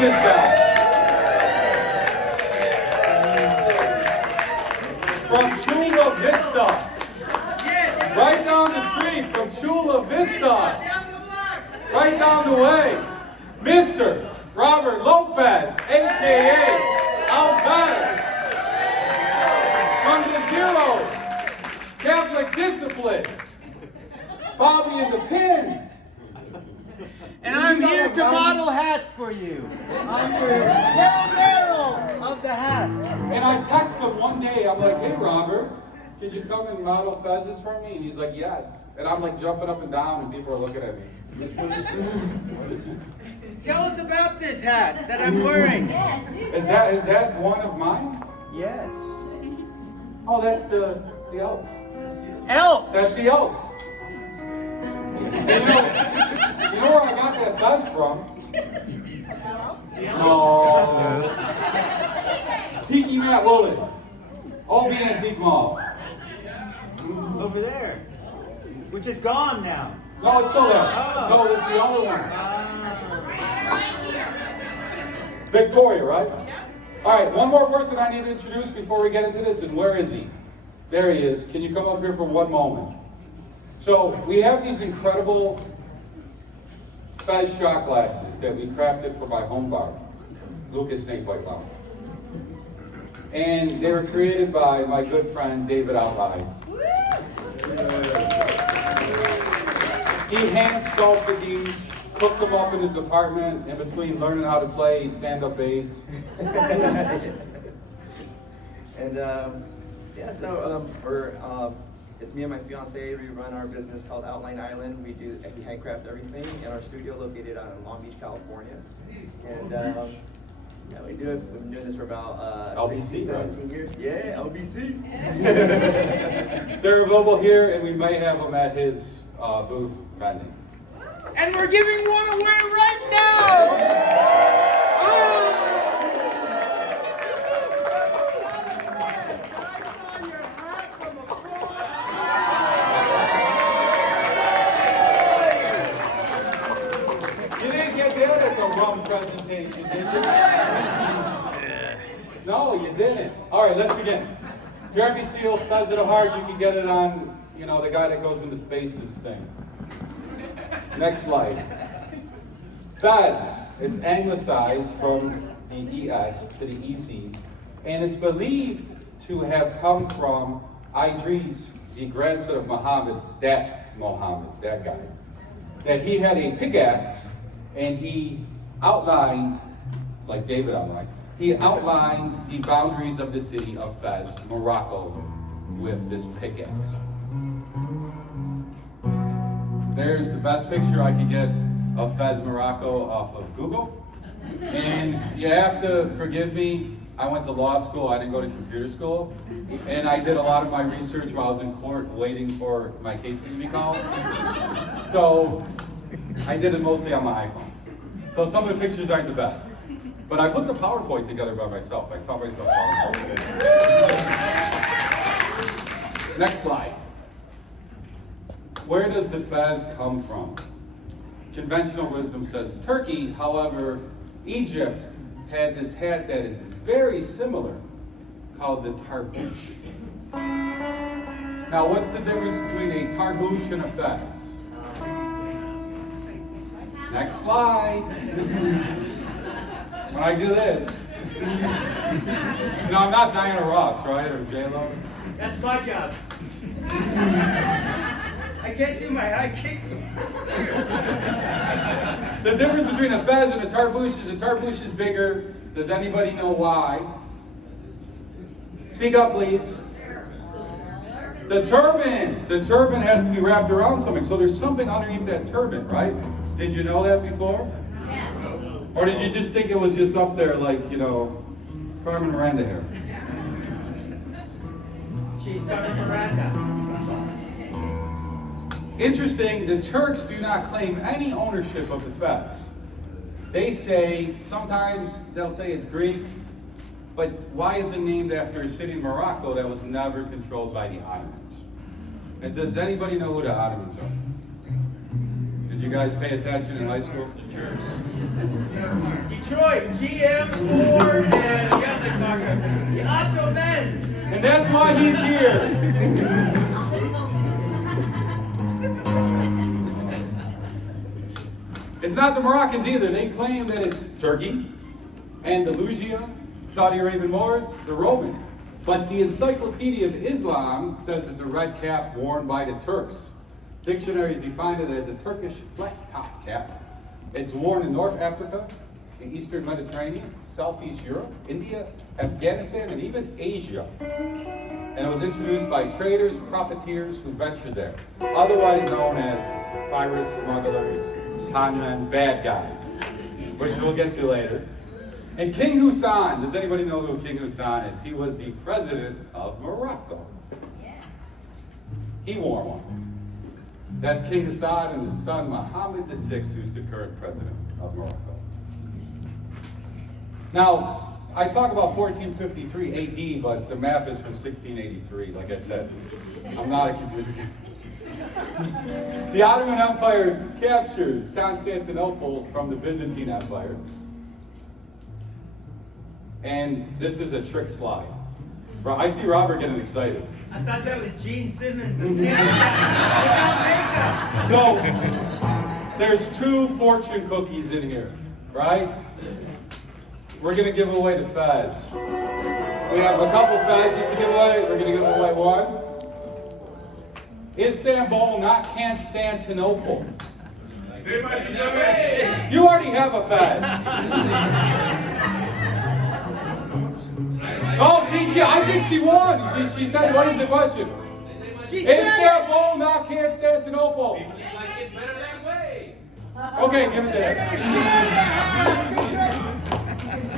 this guy? From Chula Vista. Right down the street from Chula Vista. Right down the way. Mr. Robert Lopez, a.k.a. Alvarez. From the Zeros. Catholic Discipline. Bobby and the Pins. And I'm here to model hats for you. I'm your hero of the hats. And I text him one day, I'm like, hey Robert, could you come and model Fezes for me? And he's like, yes. And I'm like jumping up and down and people are looking at me. Tell us about this hat that I'm wearing. Is that one of mine? Yes. Oh, that's the Elks. Elk. That's the Elks. You know where I got that Fez from? No. Tiki Oasis. OB Antique Mall. Over there, which is gone now. No, it's still there. So it's the other one. Victoria, right? All right, one more person I need to introduce before we get into this, and where is he? There he is. Can you come up here for one moment? So we have these incredible Fez shot glasses that we crafted for my home bar, Lucas Snake White Lounge. And they were created by my good friend David Outline. He hand sculpted these, cooked them up in his apartment in between learning how to play stand-up bass. And it's me and my fiance. We run our business called Outline Island. We handcraft everything in our studio located out in Long Beach, California. And we do it. We've been doing this for about 16, 17 years. Yeah, LBC. They're available here, and we might have them at his booth vending. And we're giving one away right now. You didn't get that at the rum presentation, did you? No, you didn't. All right, let's begin. Jeremy Seal, Fez of the Heart. You can get it on, the guy that goes into spaces thing. Next slide. Fez, it's anglicized from the ES to the EZ, and it's believed to have come from Idris, the grandson of Muhammad, that guy. That he had a pickaxe, and he outlined, like David outlined, he outlined the boundaries of the city of Fez, Morocco, with this pickaxe. There's the best picture I could get of Fez, Morocco off of Google. And you have to forgive me, I went to law school, I didn't go to computer school. And I did a lot of my research while I was in court waiting for my cases to be called. So I did it mostly on my iPhone. So some of the pictures aren't the best. But I put the PowerPoint together by myself. I taught myself PowerPoint. Next slide. Where does the Fez come from? Conventional wisdom says Turkey. However, Egypt had this hat that is very similar called the tarbouch. Now, what's the difference between a tarbouch and a Fez? Next slide. When I do this, I'm not Diana Ross, right, or J-Lo? That's my job. I can't do my high kicks. The difference between a Fez and a tarbouch is bigger. Does anybody know why? Speak up, please. The turban. The turban has to be wrapped around something. So there's something underneath that turban, right? Did you know that before? Yes. Or did you just think it was just up there like, Carmen Miranda hair? She's Carmen Miranda. Interesting, the Turks do not claim any ownership of the Fez. They say, sometimes they'll say it's Greek, but why is it named after a city in Morocco that was never controlled by the Ottomans? And does anybody know who the Ottomans are? Did you guys pay attention in high school? Detroit, GM, Ford, and the Otto Men. And that's why he's here. It's not the Moroccans either. They claim that it's Turkey, Andalusia, Saudi Arabian Moors, the Romans. But the Encyclopedia of Islam says it's a red cap worn by the Turks. Dictionaries define it as a Turkish flat top cap. It's worn in North Africa, the Eastern Mediterranean, Southeast Europe, India, Afghanistan, and even Asia. And it was introduced by traders, profiteers who ventured there, otherwise known as pirates, smugglers, conmen, bad guys, which we'll get to later. And King Hussein, does anybody know who King Hussein is? He was the president of Morocco. He wore one. That's King Hussein and his son Mohammed VI, who's the current president of Morocco. Now, I talk about 1453 AD, but the map is from 1683, like I said. I'm not a computer guy. The Ottoman Empire captures Constantinople from the Byzantine Empire. And this is a trick slide. I see Robert getting excited. I thought that was Gene Simmons. So, there's 2 fortune cookies in here, right? We're going to give away the Fez. We have a couple Fezes to give away. We're going to give away one. Istanbul, not Constantinople. You already have a Fez. Oh, see, I think she won. She said, what is the question? Istanbul, not Constantinople. People just like it better that way. Okay, give it to her.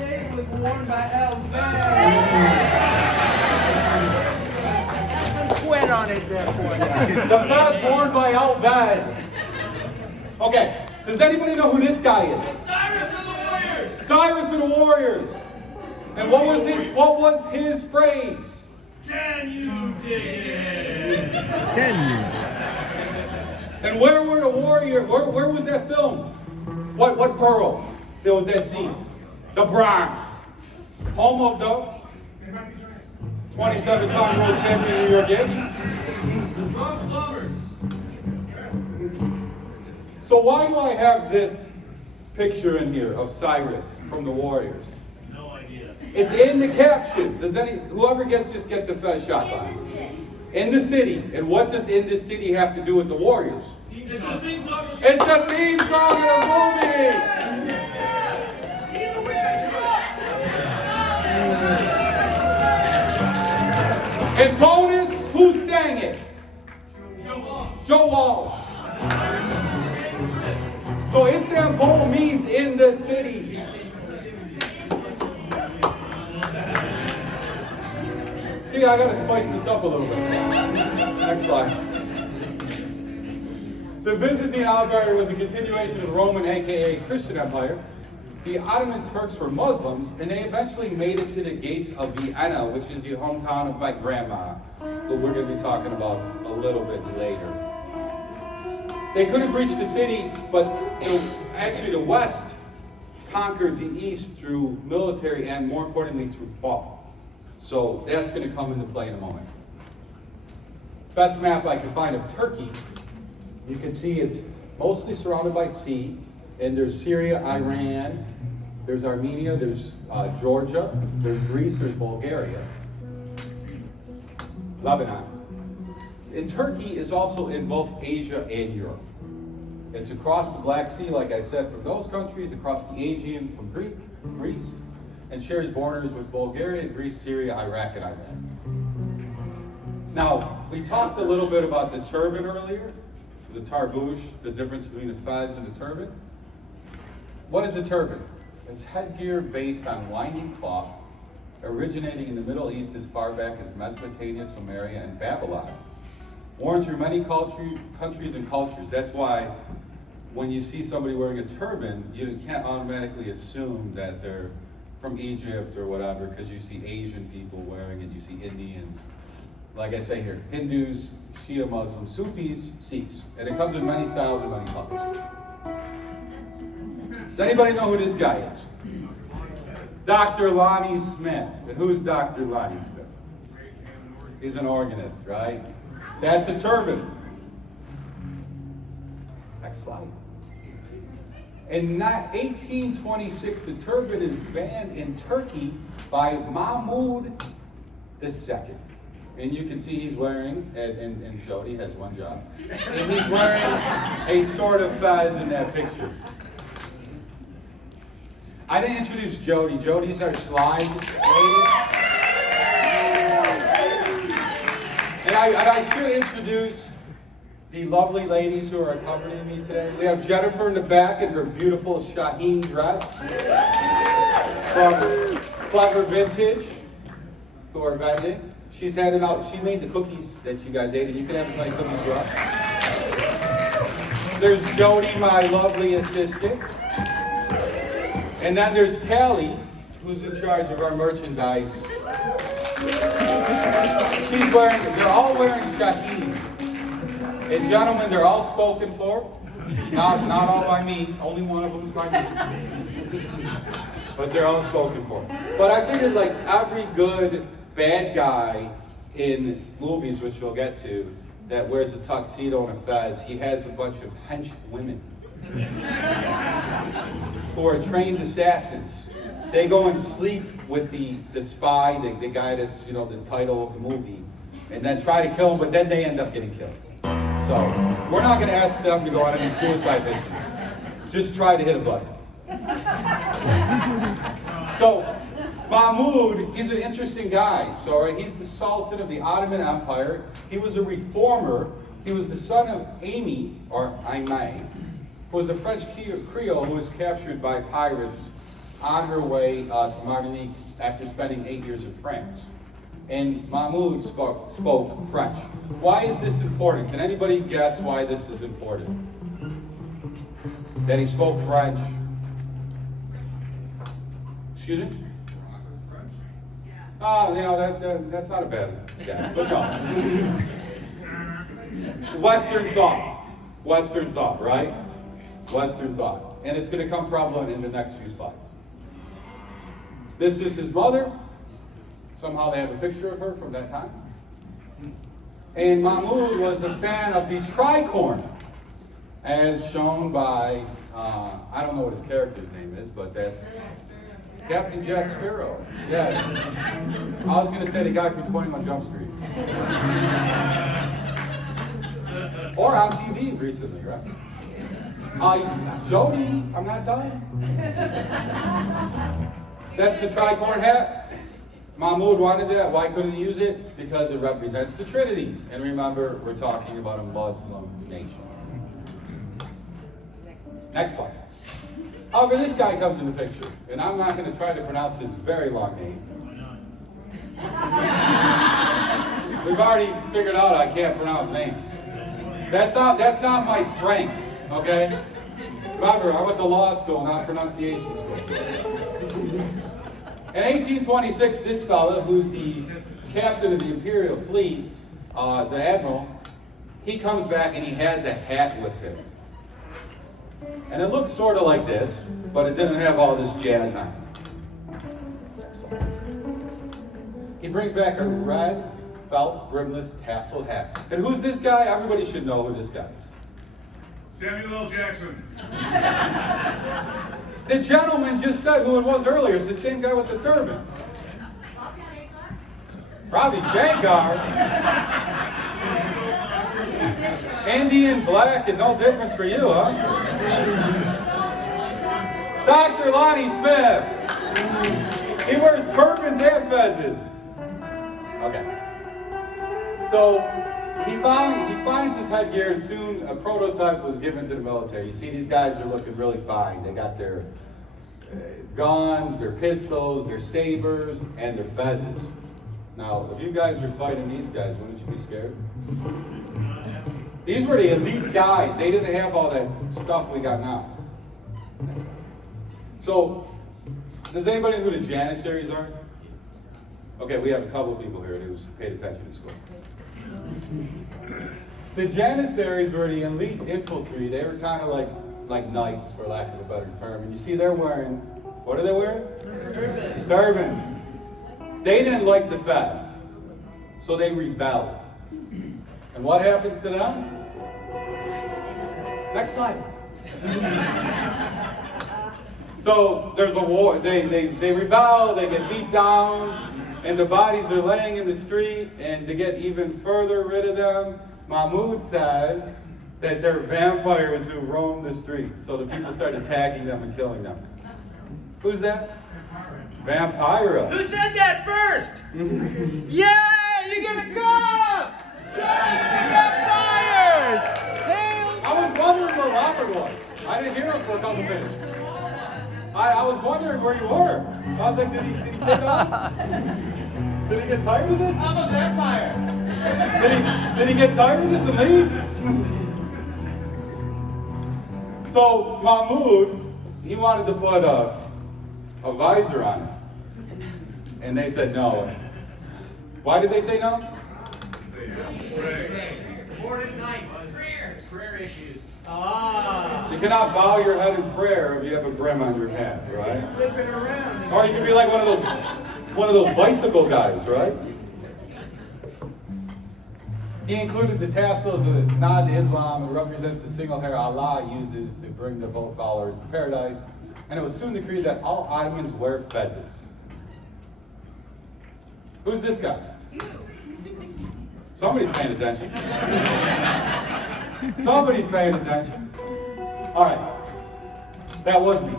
It was worn by Lopez. Got some quit on it there for you. The Fez worn by Lopez. Okay, does anybody know who this guy is? Cyrus of the Warriors. Cyrus of the Warriors. And what was his phrase? Can you dig it? And where were the warriors? Where was that filmed? What borough? There was that scene. The Bronx. Home of the 27-time world champion New York Yankees. So why do I have this picture in here of Cyrus from the Warriors? No idea. It's in the caption. Whoever gets this gets a Fez shot glass. In the city. And what does in the city have to do with the Warriors? It's the theme song. It's the theme song of the movie. And bonus, who sang it? Joe Walsh. So Istanbul means in the city. See, I gotta spice this up a little bit. Next slide. The Byzantine Empire was a continuation of the Roman, aka Christian Empire. The Ottoman Turks were Muslims, and they eventually made it to the gates of Vienna, which is the hometown of my grandma, who we're going to be talking about a little bit later. They couldn't reach the city, but actually the West conquered the East through military and, more importantly, through thought. So that's going to come into play in a moment. Best map I can find of Turkey. You can see it's mostly surrounded by sea, and there's Syria, Iran, there's Armenia, there's Georgia, there's Greece, there's Bulgaria, Lebanon. And Turkey is also in both Asia and Europe. It's across the Black Sea, like I said, from those countries, across the Aegean from Greece, and shares borders with Bulgaria, Greece, Syria, Iraq, and Iran. Now, we talked a little bit about the turban earlier, the tarbouche, the difference between the fez and the turban. What is a turban? It's headgear based on winding cloth, originating in the Middle East as far back as Mesopotamia, Sumeria, and Babylon. Worn through many countries and cultures. That's why when you see somebody wearing a turban, you can't automatically assume that they're from Egypt or whatever, because you see Asian people wearing it, you see Indians. like I say here, Hindus, Shia Muslims, Sufis, Sikhs. And it comes in many styles and many colors. Does anybody know who this guy is? Dr. Lonnie Smith. And who's Dr. Lonnie Smith? He's an organist, right? That's a turban. Next slide. In 1826, the turban is banned in Turkey by Mahmud II. And you can see he's wearing, and Jody has one job, and he's wearing a sort of fez in that picture. I didn't introduce Jody. Jody's our slide lady. And I should introduce the lovely ladies who are accompanying me today. We have Jennifer in the back in her beautiful Shaheen dress from Clever Vintage, who are vending. She's handing out, she made the cookies that you guys ate, and you can have as many cookies as you want. There's Jody, my lovely assistant. And then there's Tally, who's in charge of our merchandise. They're all wearing Shaheen. And gentlemen, they're all spoken for. Not all by me. Only one of them is by me. But they're all spoken for. But I figured like every good bad guy in movies, which we'll get to, that wears a tuxedo and a fez, he has a bunch of hench women who are trained assassins. They go and sleep with the spy, the guy that's, the title of the movie, and then try to kill him, but then they end up getting killed. So, we're not going to ask them to go on any suicide missions. Just try to hit a button. So, Mahmud, he's an interesting guy. So, he's the Sultan of the Ottoman Empire. He was a reformer. He was the son of Amy, or Aimee, who was a French Creole who was captured by pirates on her way to Martinique after spending 8 years in France. And Mahmud spoke French. Why is this important? Can anybody guess why this is important? That he spoke French. Excuse me? That's not a bad guess, but no. Western thought, right? Western thought. And it's going to come prevalent in the next few slides. This is his mother. Somehow they have a picture of her from that time. And Mahmud was a fan of the tricorn, as shown by, I don't know what his character's name is, but that's Captain Jack Sparrow. Yeah. I was going to say the guy from 21 Jump Street. Or on TV recently, right? Jody, I'm not done. That's the tricorn hat. Mahmud wanted that. Why couldn't he use it? Because it represents the Trinity. And remember, we're talking about a Muslim nation. Next slide. However, this guy comes in the picture, and I'm not going to try to pronounce his very long name. We've already figured out I can't pronounce names. That's not my strength, okay? Remember, I went to law school, not pronunciation school. In 1826, this fella, who's the captain of the Imperial Fleet, the admiral, he comes back and he has a hat with him. And it looked sort of like this, but it didn't have all this jazz on it. He brings back a red felt brimless tasseled hat. And who's this guy? Everybody should know who this guy is. Samuel L. Jackson. The gentleman just said who it was earlier. It's the same guy with the turban. Ravi Shankar. Indian, black, and no difference for you, huh? Dr. Lonnie Smith. He wears turbans and fezzes. Okay. So he finds his headgear, and soon a prototype was given to the military. You see, these guys are looking really fine. They got their guns, their pistols, their sabers, and their fezzes. Now, if you guys were fighting these guys, wouldn't you be scared? These were the elite guys. They didn't have all that stuff we got now. So, does anybody know who the Janissaries are? Okay, we have a couple of people here who paid attention in school. The Janissaries were the elite infantry. They were kind of like knights, for lack of a better term. And you see they're wearing, what are they wearing? Turbans. Turbans. They didn't like the Fez, so they rebelled. And what happens to them? Next slide. So there's a war. They rebel. They get beat down, and the bodies are laying in the street. And to get even further rid of them, Mahmoud says that they're vampires who roam the streets. So the people start attacking them and killing them. Who's that? Vampira. Who said that first? Yeah, you get a cup! Vampires! Hail! I was wondering where Robert was. I didn't hear him for a couple minutes. I was wondering where you were. I was like, did he take off? Did he get tired of this? I'm a vampire. Did he get tired of this and leave? So Mahmoud, he wanted to put a visor on it. And they said no. Why did they say no? Morning, night. Prayer issues. Ah. You cannot bow your head in prayer if you have a brim on your head, right? Flipping around. Or you could be like one of those bicycle guys, right? He included the tassel as a nod to Islam. It represents the single hair Allah uses to bring the vote followers to paradise. And it was soon decreed that all Ottomans wear fezzes. Who's this guy? Somebody's paying attention. Somebody's paying attention. All right, that was me.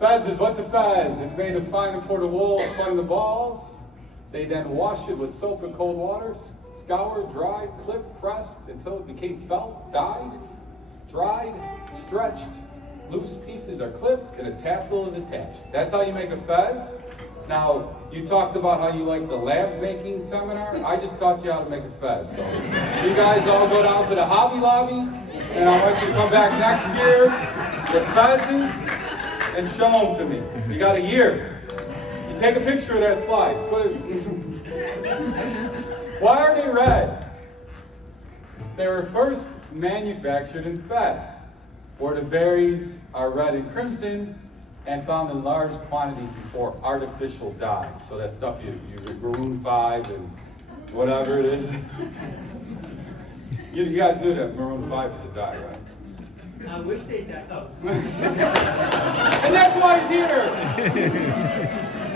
Fezzes, what's a fez? It's made of fine imported wool spun in the balls. They then wash it with soap and cold water, scoured, dried, clipped, pressed until it became felt, dyed, dried, stretched. Loose pieces are clipped and a tassel is attached. That's how you make a fez. Now, you talked about how you like the lamp making seminar. I just taught you how to make a fez. So you guys all go down to the Hobby Lobby, and I want you to come back next year with fezzes and show them to me. You got a year. You take a picture of that slide. Put it. Why are they red? They were first manufactured in Fez, where the berries are red and crimson and found in large quantities before artificial dyes. So that stuff you Maroon 5 and whatever it is. You guys knew that Maroon 5 is a dye, right? I wish they'd done. Oh. And that's why he's here.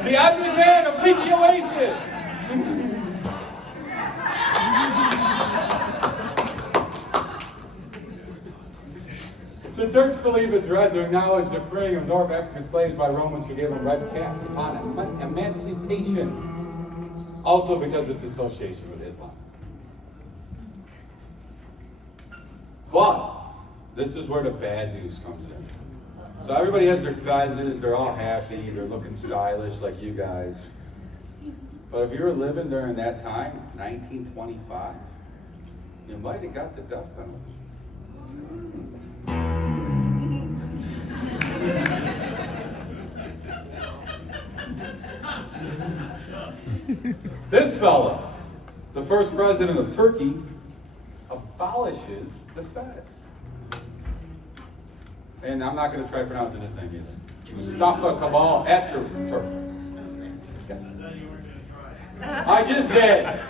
The ugly man of Tiki Oasis. The Turks believe it's red to acknowledge the freeing of North African slaves by Romans who gave them red caps upon emancipation. Also because it's association with Islam. But this is where the bad news comes in. So everybody has their fezzes, they're all happy, they're looking stylish like you guys. But if you were living during that time, 1925, you might have got the death penalty. This fella, the first president of Turkey, abolishes the fez. And I'm not going to try pronouncing his name either. Mustafa Kemal Atatürk. Okay. I just did.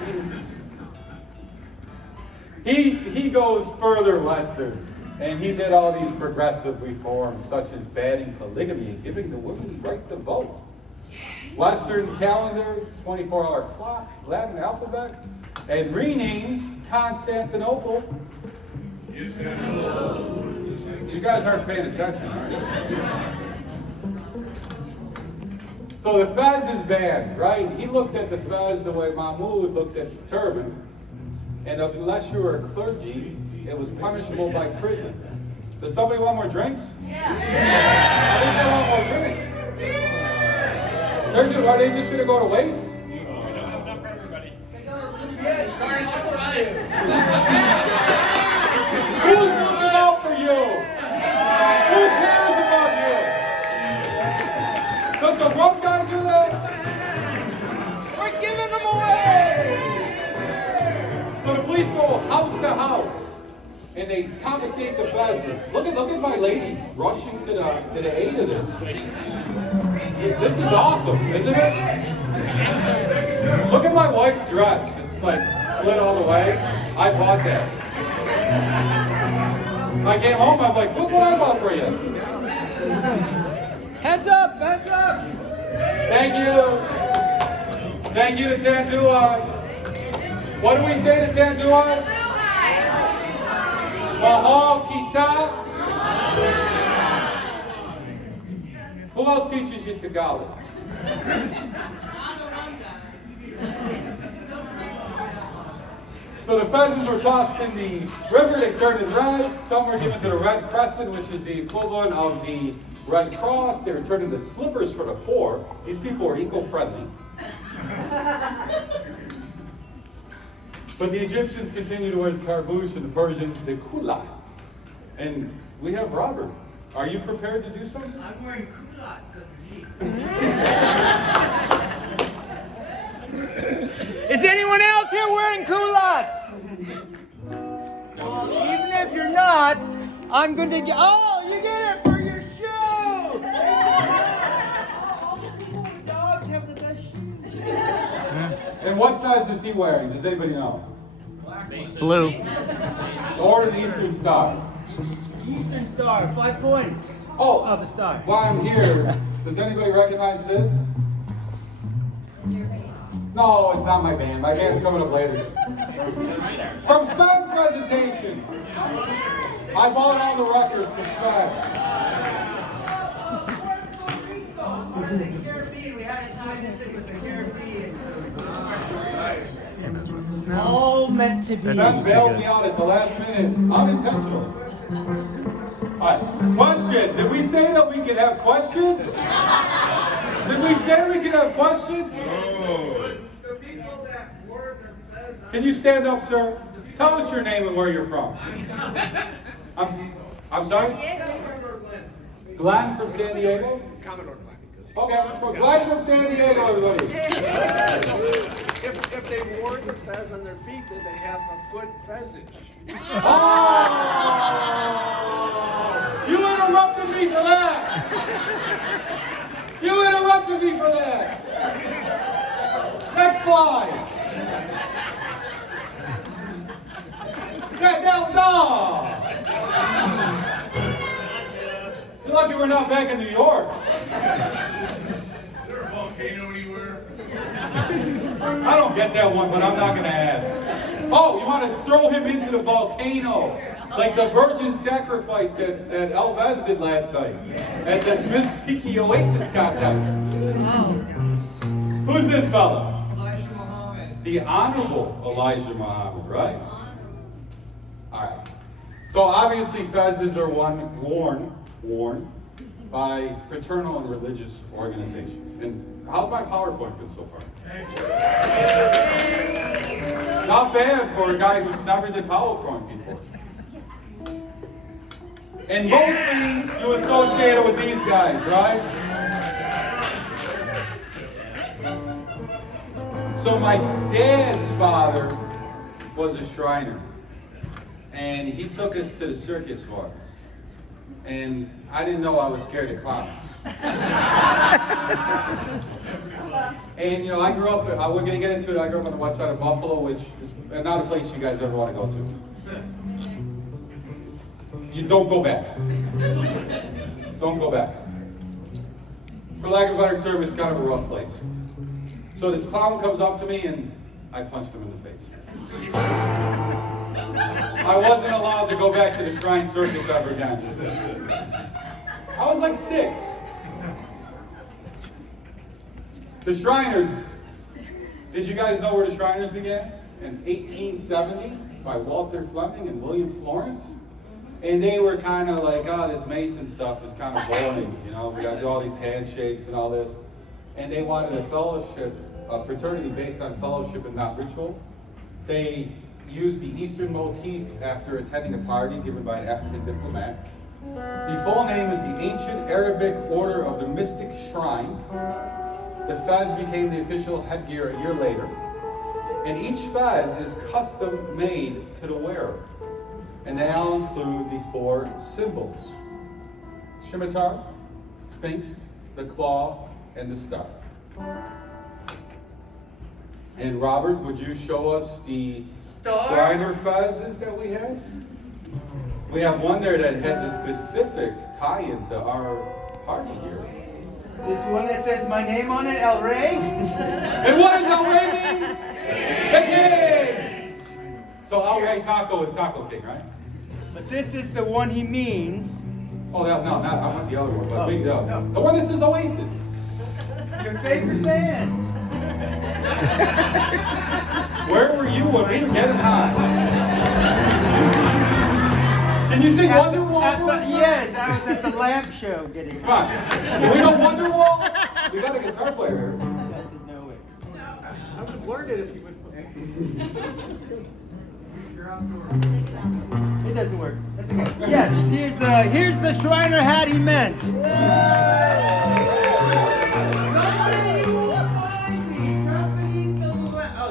He goes further western, and he did all these progressive reforms, such as banning polygamy and giving the women the right to vote. Western calendar, 24-hour clock, Latin alphabet, and renames Constantinople. You guys aren't paying attention, are you? So the fez is banned, right? He looked at the fez the way Mahmoud looked at the turban. And unless you were a clergy, it was punishable by prison. Does somebody want more drinks? Yeah. I think they want more drinks. Are they just going to go to waste? We don't have enough for everybody. Yes, sorry, that's what I do. Who's looking out for you? Who cares about you? Does the rum guy do that? house to house, and they confiscate the pheasants. Look at my ladies rushing to the aid of this. This is awesome, isn't it? Look at my wife's dress. It's like split all the way. I bought that. I came home, I'm like, look what I bought for you. Heads up, heads up. Thank you. Thank you to Tandua. What do we say to Tandua? Mahal kita. Who else teaches you Tagalog? So the pheasants were tossed in the river, they turned it red. Some were given to the Red Crescent, which is the equivalent of the Red Cross. They were turned into slippers for the poor. These people were eco-friendly. But the Egyptians continued to wear the tarbouch and the Persians the kula. And we have Robert. Are you prepared to do something? I'm wearing culottes underneath. Is anyone else here wearing culottes? Well, even if you're not, I'm going to get. Oh, you get it for your shoe! The dogs have the best shoes. And what fez is he wearing? Does anybody know? Blue. The Order of the Eastern Star. Eastern Star, 5 points. Oh, Of a star. while I'm here, does anybody recognize this? No, it's not my band. My band's coming up later. From Sven's presentation. I bought all the records from Sven. We had a time visit with the Caribbean. All meant to be. Sven bailed me out at the last minute, unintentionally. All right, question. Did we say that we could have questions? Did we say we could have questions? Can you stand up, sir? Tell us your name and where you're from. I'm sorry? Glenn from San Diego? Okay, Glenn from San Diego, everybody. If they wore the fez on their feet, then they have a foot fezzage. Oh! You interrupted me for that! You interrupted me for that! Next slide! No! You're lucky we're not back in New York. Is there a volcano anywhere? I don't get that one, but I'm not going to ask. Oh, you want to throw him into the volcano, like the virgin sacrifice that Lopez did last night at the Miss Tiki Oasis contest. Who's this fella? Elijah Muhammad. The Honorable Elijah Muhammad, right? All right. So obviously fezzes are worn by fraternal and religious organizations. And how's my PowerPoint been so far? Not bad for a guy who never did PowerPoint before. And mostly you associate it with these guys, right? So my dad's father was a Shriner. And he took us to the circus once. And I didn't know I was scared of clowns. And you know, I grew up, we're going to get into it, I grew up on the west side of Buffalo, which is not a place you guys ever want to go to. You don't go back. Don't go back. For lack of a better term, it's kind of a rough place. So this clown comes up to me and I punched him in the face. I wasn't allowed to go back to the Shrine Circus ever again. I was like 6. The Shriners, did you guys know where the Shriners began? In 1870 by Walter Fleming and William Florence. And they were kind of like, oh, this Mason stuff is kind of boring. You know, we got to do all these handshakes and all this. And they wanted a fellowship, a fraternity based on fellowship and not ritual. They used the Eastern motif after attending a party given by an African diplomat. The full name is the Ancient Arabic Order of the Mystic Shrine. The fez became the official headgear a year later. And each fez is custom made to the wearer. And they all include the 4 symbols: scimitar, sphinx, the claw, and the star. And Robert, would you show us the Shriner fezzes that we have? We have one there that has a specific tie-in to our party here. This one that says my name on it, El Rey. And what does El Rey mean? The King! So El Rey Taco is Taco King, right? But this is the one he means. Oh, no, I want the other one. But Oh, no. The one that says Oasis. Your favorite band. Where were you when we were getting high? Can you sing Wonderwall? Yes, I was at the lamp show getting. Come on. Do we know Wonderwall? We got a guitar player here. Doesn't know it. I would have learned it if you would. It doesn't work. That's okay. Yes, here's the Shriner hat he meant. Oh,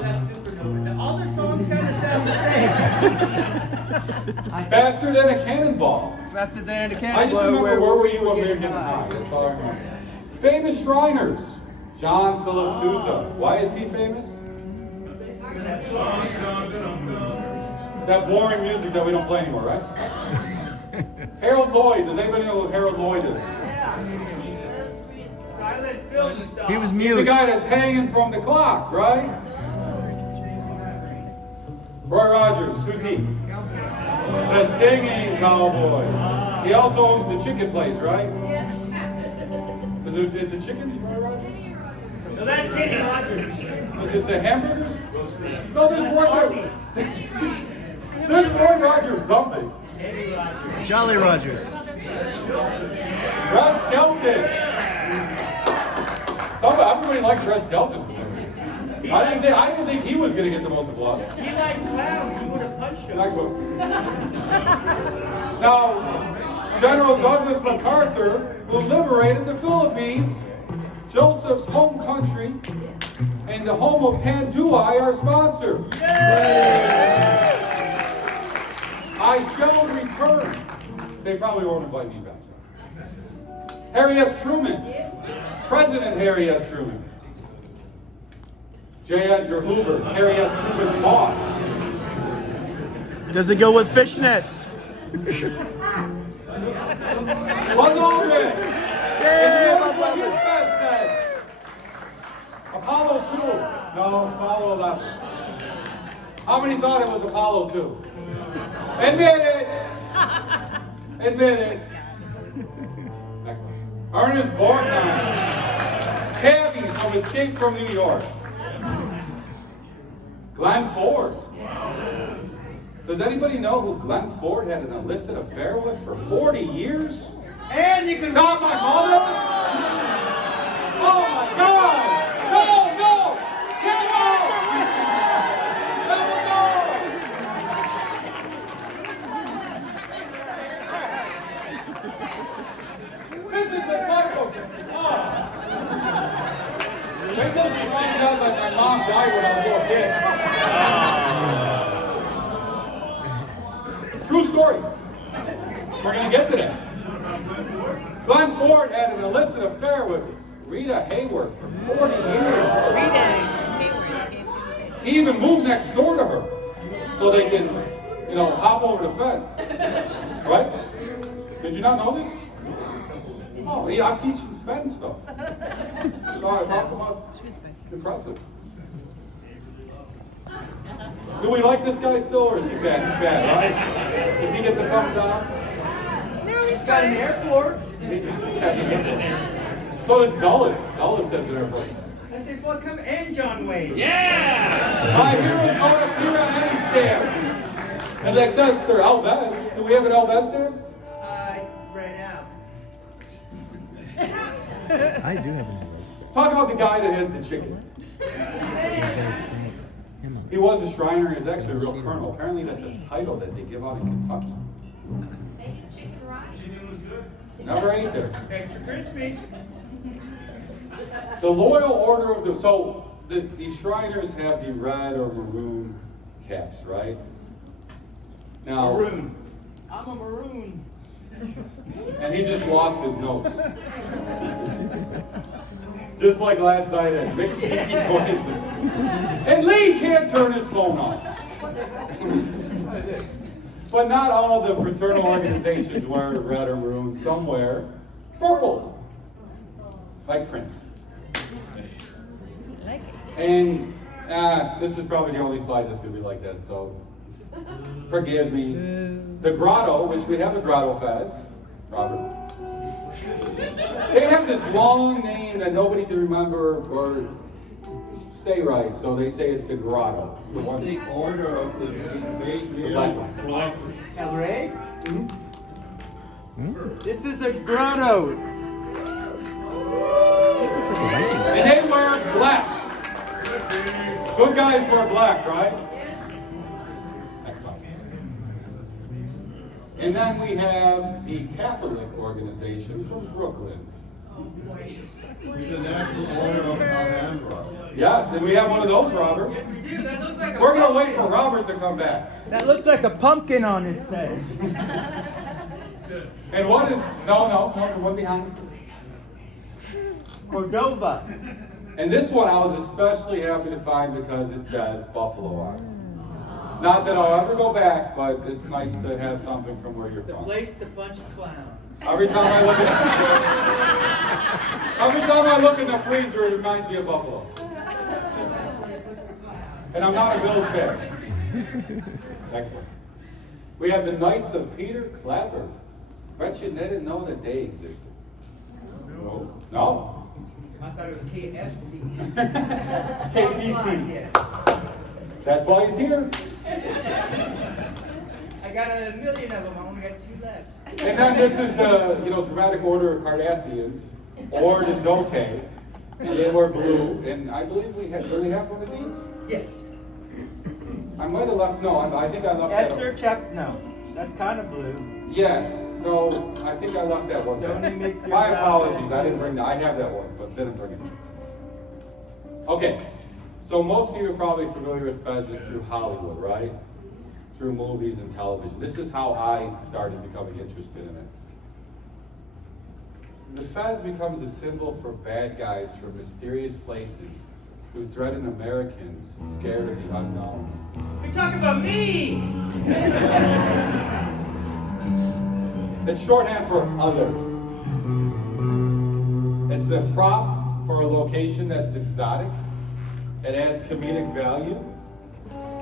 that's Supernova. All the songs kind of sound the same. Faster than a cannonball. Faster than a I cannonball. just remember where were you when we were getting high. That's all I remember. Famous Shriners. John Philip Sousa. Why is he famous? That boring music that we don't play anymore, right? Harold Lloyd. Does anybody know who Harold Lloyd is? Silent film stuff. He was He's the mute. guy that's hanging from the clock, right? Roy Rogers. Who's he? The singing cowboy. He also owns the chicken place, right? Is it chicken, Roy Rogers? So that's Kenny Rogers. Is it the hamburgers? No, there's Roy. There's Roy Rogers something. Jolly Rogers. Red Skelton. Everybody likes Red Skelton for some reason. I didn't think he was going to get the most applause. He liked clowns. You would have punched him. Next one. Now, General Douglas MacArthur, who liberated the Philippines, Joseph's home country, and the home of Tanduay, our sponsor. I shall return. They probably won't invite me back. Harry S. Truman. President Harry S. Truman. J. Edgar Hoover, Harry S. Truman's boss. Does it go with fishnets? Buzz Aldrin. Yay, And Buzz you know what his Aldrin. best says? Apollo 2. No, Apollo 11. How many thought it was Apollo 2? Admit it. Admit it. Next one. Ernest Borgnine. Cabby from Escape from New York. Glenn Ford. Does anybody know who Glenn Ford had an illicit affair with for 40 years? And you can. Not my mother? Oh my God! No, no! Get out! This is the title. Wait till she finds out that my mom died when I was a little kid. True story. We're gonna get to that. Glenn Ford had an illicit affair with Rita Hayworth for 40 years. He even moved next door to her so they can, hop over the fence. Right? Did you not know this? Oh, yeah, I'm teaching Sven stuff. I talk about impressive. Do we like this guy still, or is he bad? He's bad, right? Does he get the thumbs down? He's got an airport. So does Dulles. Dulles has an airplane. I said, well, come and John Wayne. My heroes don't appear on any stamps. And that says they're Elvez. Do we have an Elvez there? Right now. I do have an list. Talk about the guy that has the chicken. He was a Shriner. He was actually a real colonel. Apparently that's a title that they give out in Kentucky. Never ate there. Extra crispy. The Loyal Order of the... So, the Shriners have the red or maroon caps, right? Now, Maroon. I'm a maroon. and he just lost his nose. Just like last night at Mixed Tiki Oasis. And Lee can't turn his phone off. But not all the fraternal organizations wear red or maroon. Some wear purple, like Prince. And this is probably the only slide that's going to be like that, so forgive me. The grotto, which we have a grotto Fez, Robert. They have this long name that nobody can remember or say right, so they say it's the grotto. It's the What's the order of the great black one. prophets? El Rey? This is a grotto. Looks like a Viking. And they wear black. Good guys wear black, right? Next slide. And then we have the Catholic organization from Brooklyn. With the national order of Alhambra. Yes, and we have one of those, Robert. We're going to wait for Robert to come back. That looks like a pumpkin on his face. And what is, no, the one behind us. Cordova. And this one I was especially happy to find because it says Buffalo on it. Not that I'll ever go back, but it's nice to have something from where you're The from. place to punch clowns. Every time I look in the freezer, it reminds me of Buffalo. And I'm not a Bills fan. Next one. We have the Knights of Peter Claver. Bet you didn't know that they existed. No? I thought it was KFC. KPC. That's why he's here. I got a million of them. I only got 2 left. And then this is the, dramatic order of Cardassians, or the Doke, and they wear blue. And I believe we really have one of these. Yes. I might have left. No, I think I left that. Esther check. No. That's kind of blue. Yeah. No, I think I left that one. Don't make your My brow apologies. face. I didn't bring that. I have that one, but didn't bring it. Okay. So most of you are probably familiar with Fezes through Hollywood, right? Through movies and television. This is how I started becoming interested in it. The Fez becomes a symbol for bad guys from mysterious places who threaten Americans scared of the unknown. You're talking about me! It's shorthand for other. It's a prop for a location that's exotic. It adds comedic value.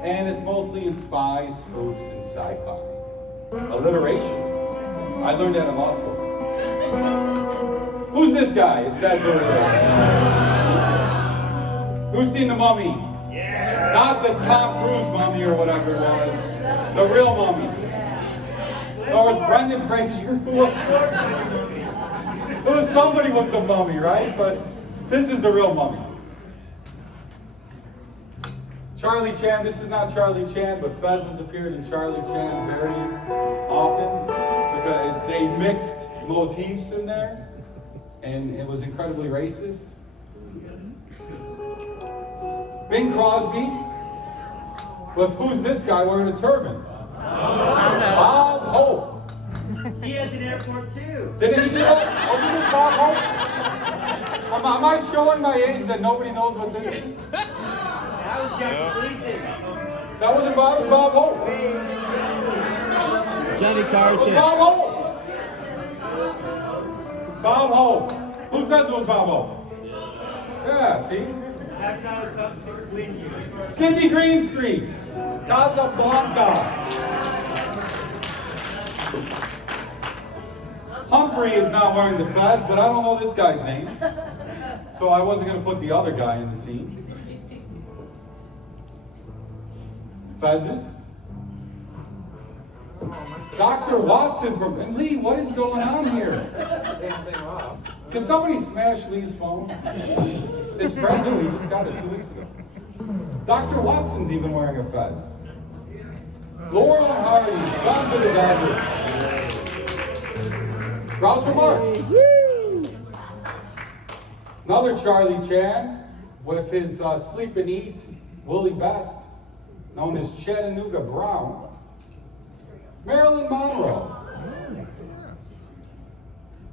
And it's mostly in spies, spoofs, and sci-fi. Alliteration. I learned that in law school. Who's this guy? It says who it is. Who's seen the Mummy? Yeah. Not the Tom Cruise mummy or whatever it was. The real mummy. Or was Brendan Fraser? Somebody was the mummy, right? But this is the real mummy. Charlie Chan, this is not Charlie Chan, but Fez has appeared in Charlie Chan very often because they mixed motifs in there, and it was incredibly racist. Bing Crosby, with who's this guy wearing a turban? Bob Hope. He has an airport too. Didn't he do that? Wasn't this Bob Hope? Am I showing my age that nobody knows what this is? That was John Gleason. That wasn't Bob, it was Bob Hope. Johnny It was Carson. Bob Hope. It's Bob Hope. Who says it was Bob Hope? Yeah, see? That's not a tough to clean you. Cindy Greenstreet. Casablanca. Humphrey is not wearing the Fez, but I don't know this guy's name. So I wasn't going to put the other guy in the scene. Fezes. Dr. Watson from, and Lee, what is going on here? Can somebody smash Lee's phone? It's brand new, he just got it 2 weeks ago. Dr. Watson's even wearing a Fez. Laurel and Hardy, Sons of the Desert. Groucho Marx. Another Charlie Chan. with his Sleep and Eat Willie Best, known as Chattanooga Brown. Marilyn Monroe.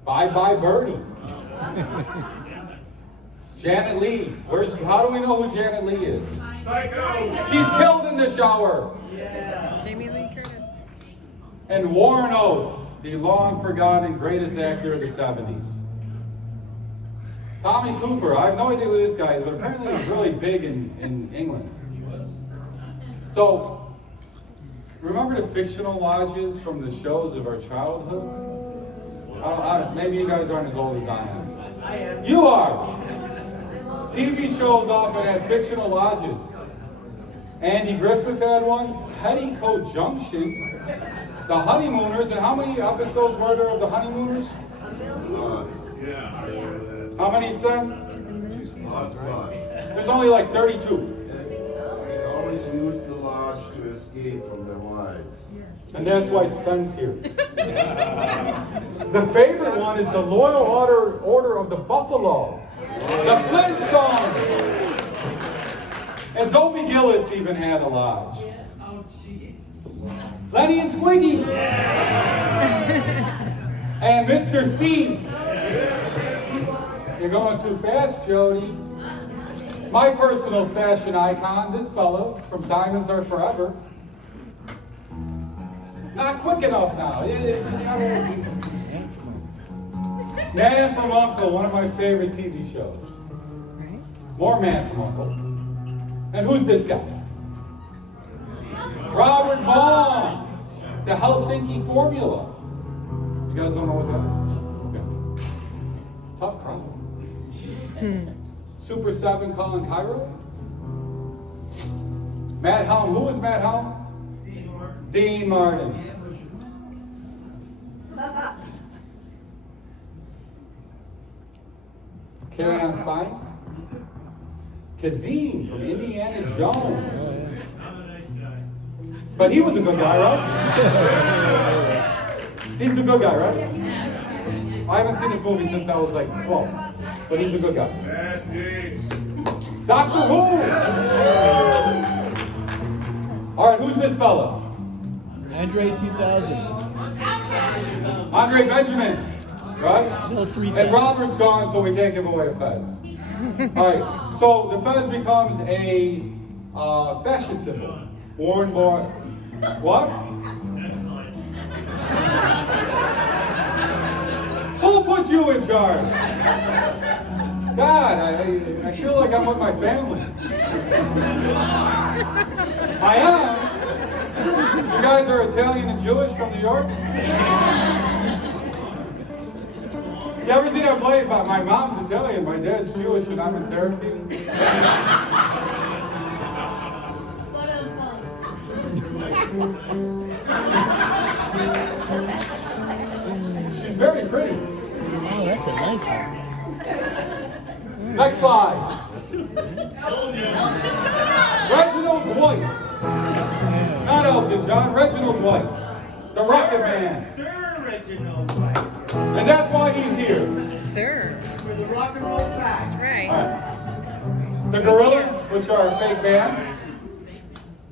Bye Bye Birdie. Janet Leigh. How do we know who Janet Leigh is? Psycho. She's killed in the shower. Jamie Lee Curtis. And Warren Oates, the long forgotten greatest actor of the 70s. Tommy Cooper. I have no idea who this guy is, but apparently he's really big in England. So, remember the fictional lodges from the shows of our childhood? Maybe you guys aren't as old as I am. I am. You are! TV shows often had fictional lodges. Andy Griffith had one, Petticoat Junction, The Honeymooners, and how many episodes were there of The Honeymooners? Yeah. How many, Sam? Lots. There's only like 32. They always used the lodge to escape from their wives. And that's why Spen's here. The favorite one is the Loyal Order of the Buffalo. The Flintstones. And Dopey Gillis even had a lodge. Oh, jeez. Lenny and Squiggy. And Mr. C. You're going too fast, Jody. My personal fashion icon, this fellow from Diamonds Are Forever. Not quick enough now. Man from Uncle, one of my favorite TV shows. More Man from Uncle. And who's this guy? Robert Vaughn, the Helsinki Formula. You guys don't know what that is? Okay. Tough crowd. Super 7 Colin Cairo. Matt Helm. Who was Matt Helm? Dean Martin. Carry on Spine. Kazim from Indiana Jones. But he was a good guy, right? He's the good guy, right? I haven't seen this movie since I was like 12. But he's a good guy. Bad dates. Doctor Who! Alright, who's this fella? Andre 2000. Andre Benjamin, right? No, 3000. And Robert's gone, so we can't give away a Fez. Alright, so the Fez becomes a fashion symbol. Worn by... What? Who put you in charge? God, I feel like I'm with my family. I am. You guys are Italian and Jewish from New York? You ever seen that play about my mom's Italian, my dad's Jewish, and I'm in therapy? She's very pretty. Oh, that's a nice one. Next slide. Reginald Dwight. Not Elton John, Reginald Dwight. The Rocket Man. Sir Reginald White. And that's why he's here. Sir. For the rock and roll fact. That's right. All right. The Gorillas, which are a fake band.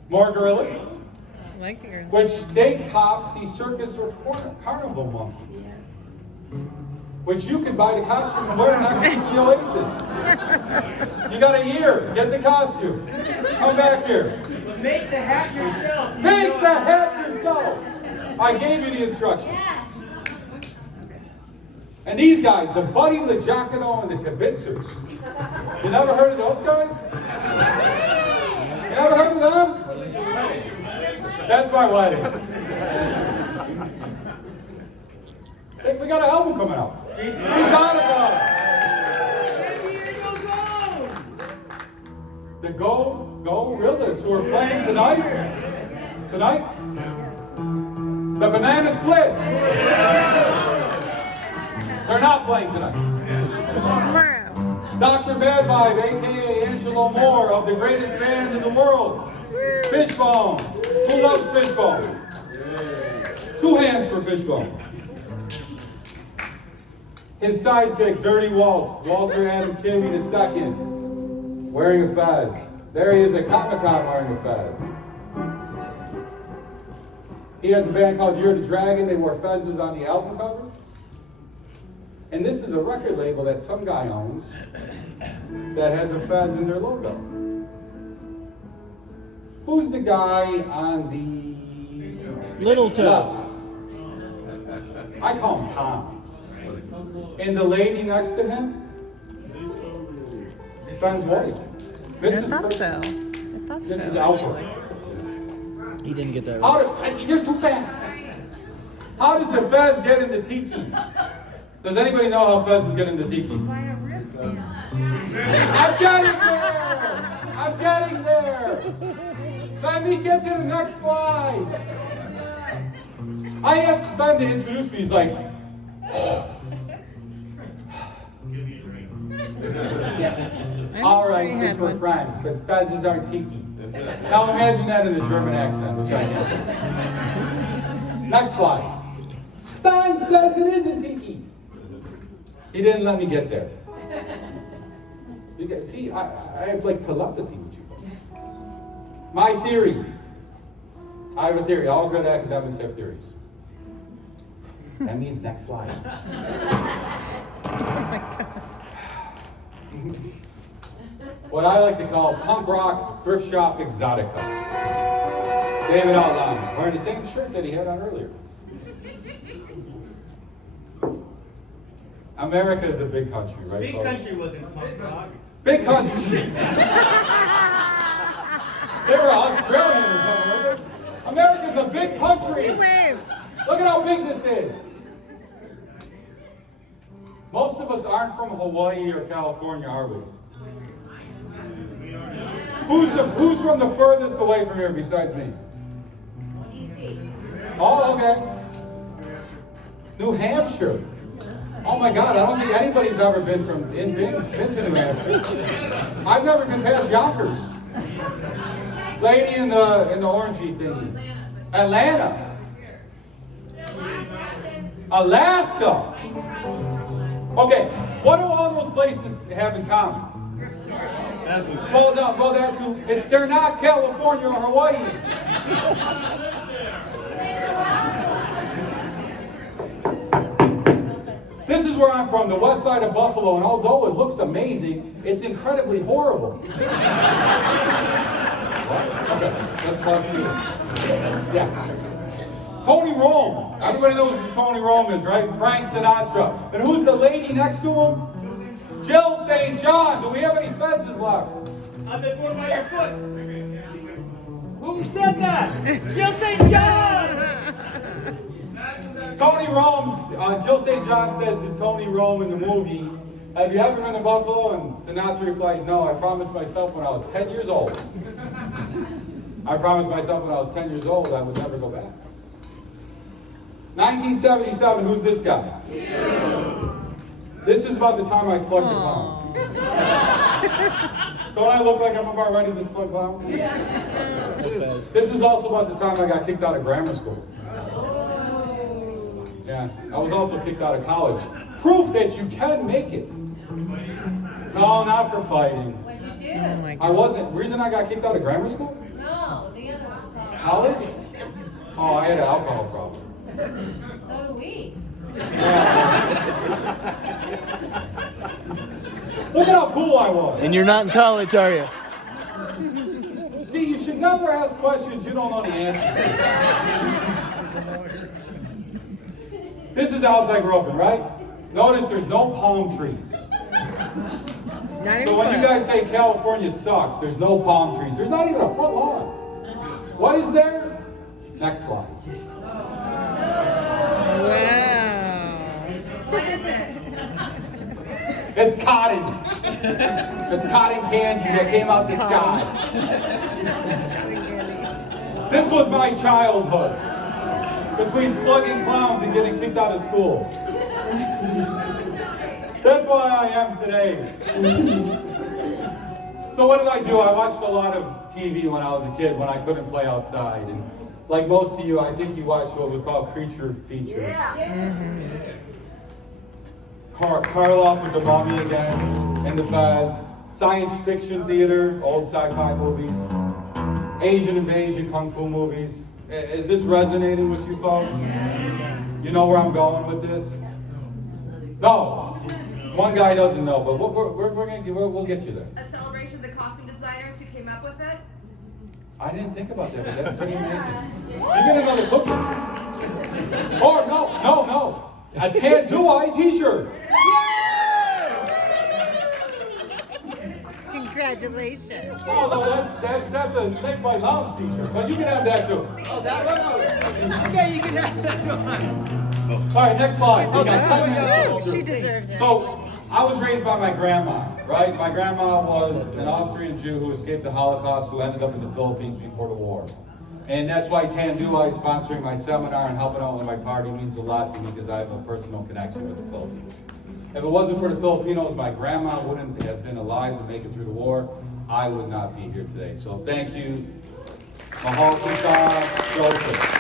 More Gorillas. I like the girl. Which they cop the circus or carnival monkey. Which you can buy the costume and wear next to Tiki Oasis. You got a year. Get the costume. Come back here. But make the hat yourself. You Make know the it. hat yourself. I gave you the instructions. And these guys, the Buddy LaGiacono and the Kibitzers. You never heard of those guys? You never heard of them? That's my wedding. Hey, we got an album coming out. Who's on about it? The Gorillas who are playing tonight. Tonight? The Banana Splits. They're not playing tonight. Dr. Bad Vibe, aka Angelo Moore of the greatest band in the world. Fishbone. Who loves Fishbone? 2 hands for Fishbone. His sidekick, Dirty Walt, Walter Adam Kimmy II. wearing a fez. There he is at Comic-Con wearing a fez. He has a band called Year of the Dragon. They wore fezzes on the album cover. And this is a record label that some guy owns that has a fez in their logo. Who's the guy on the Little Toe. left? I call him Tom. And the lady next to him? Son's wife. This I is thought Kris. so. I thought This so. is Alpha. He didn't get that right. You're too fast. How does the fez get into Tiki? Does anybody know how fezes get into Tiki? I'm getting there! I'm getting there! Let me get to the next slide. I asked Sven to introduce me. He's like, all right, since we're friends, but fezes aren't Tiki. Now imagine that in a German accent, which I can't do. Next slide. Sven says it isn't Tiki. He didn't let me get there. You guys, see, I have like telepathy with you. My theory. I have a theory. All good academics have theories. That means next slide. What I like to call punk rock thrift shop exotica. David Outline, wearing the same shirt that he had on earlier. America is a big country, right? Big folks? country wasn't punk rock. Big country. They were Australian or something, weren't they? America's a big country. Wave. Look at how big this is. Most of us aren't from Hawaii or California, are we? Who's from the furthest away from here besides me? DC. Oh, okay. New Hampshire. Oh my God, I don't think anybody's ever been to New Hampshire. I've never been past Yonkers. Lady in the orangey thingy. Atlanta. Alaska. Okay, what do all those places have in common? Well, no, well, that too. They're not California or Hawaii. This is where I'm from, the west side of Buffalo, and although it looks amazing, it's incredibly horrible. What? Okay, let's cross it. Yeah. Tony Rome. Everybody knows who Tony Rome is, right? Frank Sinatra. And who's the lady next to him? Jill St. John. Do we have any fezzes left? There's one by your foot. Who said that? Jill St. John! Tony Rome, Jill St. John says to Tony Rome in the movie, have you ever been to Buffalo? And Sinatra replies, no, I promised myself when I was 10 years old. I promised myself when I was 10 years old I would never go back. 1977, who's this guy? This is about the time I slugged the clown. Don't I look like I'm about ready to slug clowns? This is also about the time I got kicked out of grammar school. Yeah, I was also kicked out of college. Proof that you can make it. No, not for fighting. What'd you do? Oh my God. I wasn't. Reason I got kicked out of grammar school? No, the other one. College? Oh, I had an alcohol problem. So do we. Look at how cool I was. And you're not in college, are you? See, you should never ask questions you don't know the answer. This is the house I grew up in, right? Notice there's no palm trees. Not even So when you close. guys say California sucks, there's no palm trees. There's not even a front lawn. What is there? Next slide. Wow. It's cotton. It's cotton candy that came out the sky. This was my childhood. Between slugging clowns and getting kicked out of school. That's why I am today. So what did I do? I watched a lot of TV when I was a kid when I couldn't play outside. And like most of you, I think you watched what we call creature features. Karloff with the Mummy again, and the Fez. Science fiction theater, old sci-fi movies, Asian invasion, kung fu movies. Is this resonating with you folks? You know where I'm going with this? No. One guy doesn't know, but we'll get you there. A celebration of the costume designers who came up with it? I didn't think about that, but that's pretty amazing. You get another cookie. Or no. A Tan-Do-I t-shirt. Congratulations. Oh no, that's a Snake Bite Lounge t-shirt, but you can have that too. Oh, that one? Okay, you can have that one. All right, next slide. We got 10 minutes. She deserved it. So, I was raised by my grandma, right? My grandma was an Austrian Jew who escaped the Holocaust, who ended up in the Philippines before the war. And that's why Tan-Do-I sponsoring my seminar and helping out with my party means a lot to me, because I have a personal connection with the Philippines. If it wasn't for the Filipinos, my grandma wouldn't have been alive to make it through the war. I would not be here today. So thank you, Mahal Kita Joseph.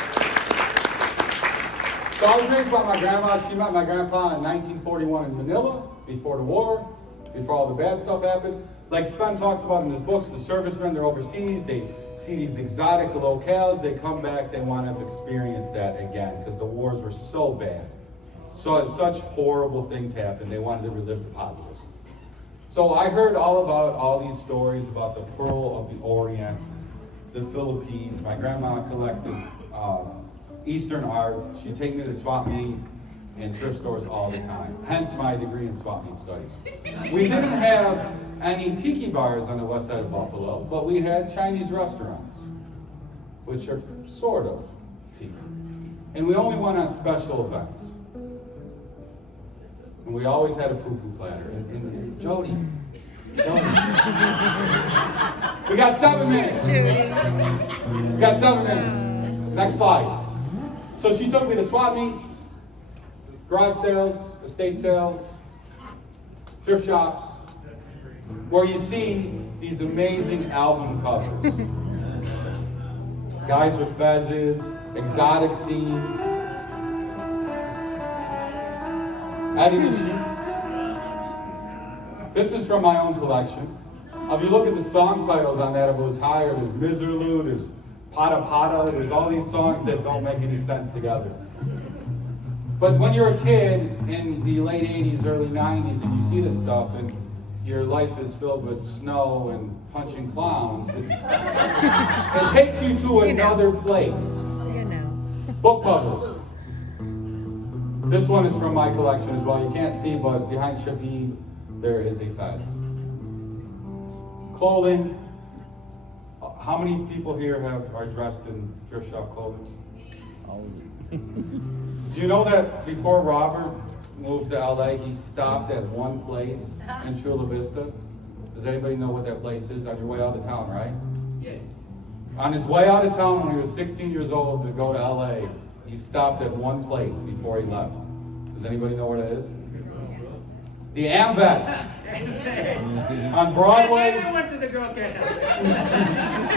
So I was raised by my grandma. She met my grandpa in 1941 in Manila, before the war, before all the bad stuff happened. Like Sven talks about in his books, the servicemen, they're overseas, they see these exotic locales, they come back, they want to experience that again, because the wars were so bad. So such horrible things happened, they wanted to relive the positives. So I heard all about all these stories about the Pearl of the Orient, the Philippines. My grandma collected Eastern art. She'd take me to swap meet and thrift stores all the time, hence my degree in swap meet studies. We didn't have any tiki bars on the west side of Buffalo, but we had Chinese restaurants, which are sort of tiki. And we only went on special events. And we always had a poo-poo platter. And Jody. We got 7 minutes. We got 7 minutes. Next slide. So she took me to swap meets, garage sales, estate sales, thrift shops, where you see these amazing album covers. Guys with fezzes, exotic scenes. Eddie the Sheik. This is from my own collection. If you look at the song titles on that, if it was higher, there's Miserloo, there's Pada Pada, there's all these songs that don't make any sense together. But when you're a kid in the late 80s, early 90s, and you see this stuff, and your life is filled with snow and punching clowns, it takes you to another place. You know. Book covers. This one is from my collection as well. You can't see, but behind Shabib, there is a Fez. Clothing. How many people here are dressed in thrift shop clothing? Do you know that before Robert moved to LA, he stopped at one place in Chula Vista? Does anybody know what that place is? On your way out of town, right? Yes. On his way out of town when he was 16 years old to go to LA, he stopped at one place before he left. Does anybody know where that is? The Ambets. On Broadway. I went to the girl camp.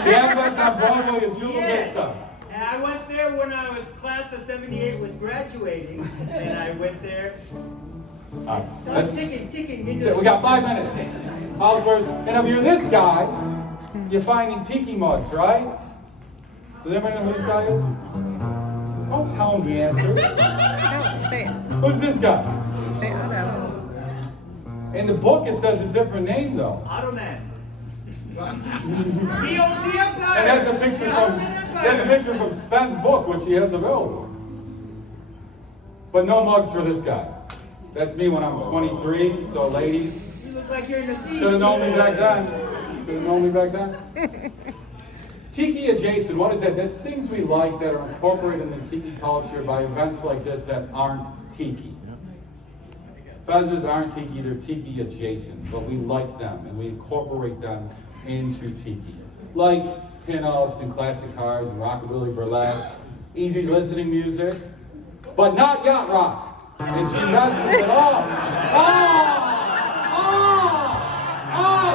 The Ambets on Broadway in Chula Vista. And I went there when I was class of '78 was graduating, and I went there. All right, Ticking. we got 5 minutes. Housewares. And if you're this guy, you're finding tiki mugs, right? Does anybody know who this guy is? Don't tell him the answer. No, say it. Who's this guy? Say it. Otto. In the book, it says a different name, though. Automan. He owns the empire. And that's a picture from Sven's book, which he has available. But no mugs for this guy. That's me when I'm 23. So, ladies, You look like you're in the sea. should have known me back then. Tiki adjacent, what is that? That's things we like that are incorporated in the tiki culture by events like this that aren't tiki. Fezzes aren't tiki, they're tiki adjacent, but we like them and we incorporate them into tiki. Like pin-ups and classic cars and rockabilly burlesque, easy listening music, but not yacht rock. And she messes it up.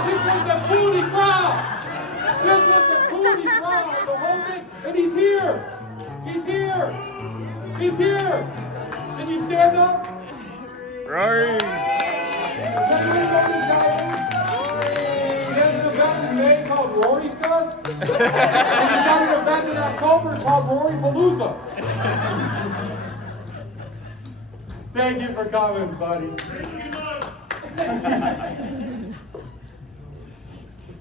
This was the booty crowd. This was the booty crowd, the whole thing. And he's here. He's here. He's here. Can you stand up? Right. Does anybody know who this guy is? called Rory Fest. And he's got an event in October called Rory Palooza. Thank you for coming, buddy.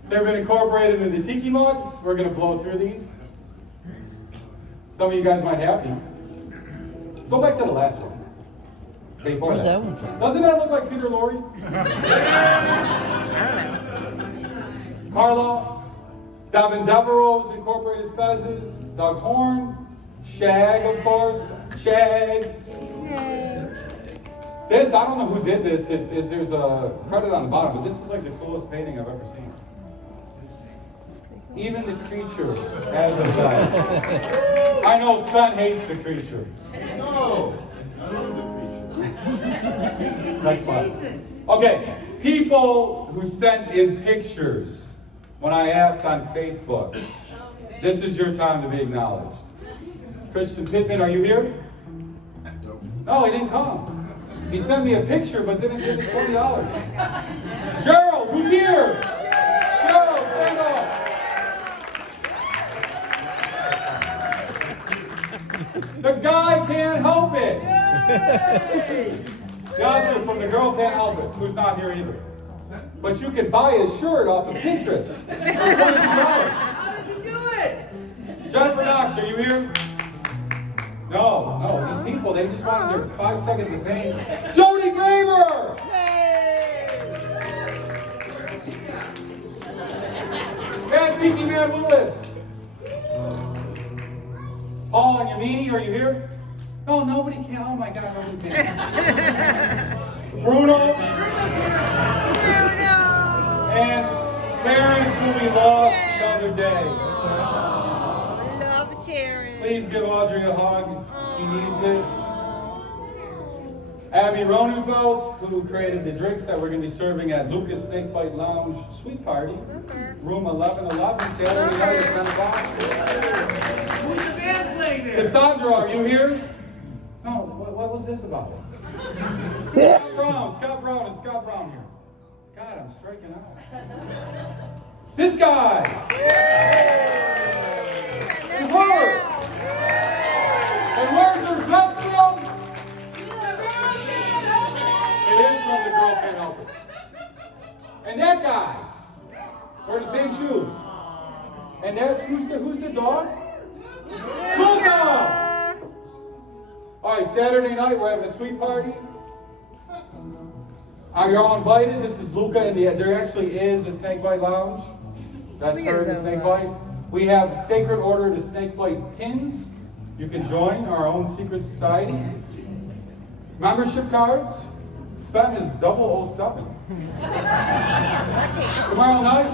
They've been incorporated into tiki mugs. We're going to blow through these. Some of you guys might have these. Go back to the last one. Before Where's that one from? Doesn't that look like Peter Lorre? Karloff, Davin Devereaux's Incorporated Fezes, Doug Horn, Shag, of course. Shag. This, I don't know who did this. There's a credit on the bottom, but this is like the coolest painting I've ever seen. Even the creature has a dive. I know Sven hates the creature. No, I love the creature. Next one. Okay, people who sent in pictures when I asked on Facebook. This is your time to be acknowledged. Christian Pittman, are you here? No, he didn't come. He sent me a picture but didn't give me $20. Gerald, who's here? Gerald, stand up. The guy can't help it. Joshua from The Girl Can't Help It, who's not here either. But you can buy his shirt off of Pinterest for $22. How did you do it? Jennifer Knox, are you here? No, these people, they just wanted their 5 seconds of fame. Jody Graber! And Tiki Man Willis. Paul and Yamini, are you here? No, nobody can. Oh my God, nobody can. Bruno. And Terrence, who we lost the other day. Love Terrence. Please give Audrey a hug. She needs it. Abby Ronenfeld, who created the drinks that we're going to be serving at Lucas Snakebite Lounge Sweet Party. Room 1111, Saturday night at 10 o'clock. Who's the band playing there? Cassandra, are you here? No, what was this about? Scott Brown, is Scott Brown here? God, I'm striking out. This guy! And her! And where's her dress from? It is from The Girl Can't Help It. And that guy, wearing the same shoes. And that's, who's the dog? Luca! All right, Saturday night, we're having a sweet party. You're all invited. This is Luca, and there actually is a Snakebite Lounge. That's her in the Snakebite. We have Sacred Order of the Snakebite pins. You can join our own secret society. Membership cards. Sven is 007. Tomorrow night,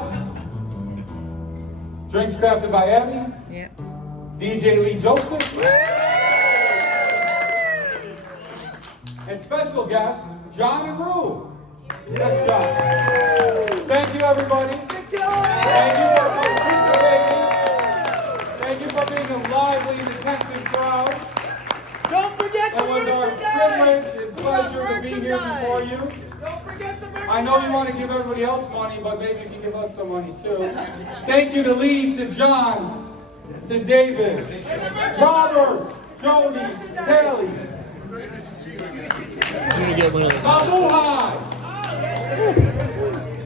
drinks crafted by Abby. Yep. DJ Lee Joseph. And special guest, John and Rue. That's John. Thank you, everybody. Thank you for participating. Thank you for being a lively and attentive crowd. Don't forget the It was our privilege and pleasure to be here before you. Don't forget the merchandise. I know you want to give everybody else money, but maybe you can give us some money too. Thank you to Lee, to John, to David, Robert, Jody, Kelly, I'm gonna get one of those. Mabuhay!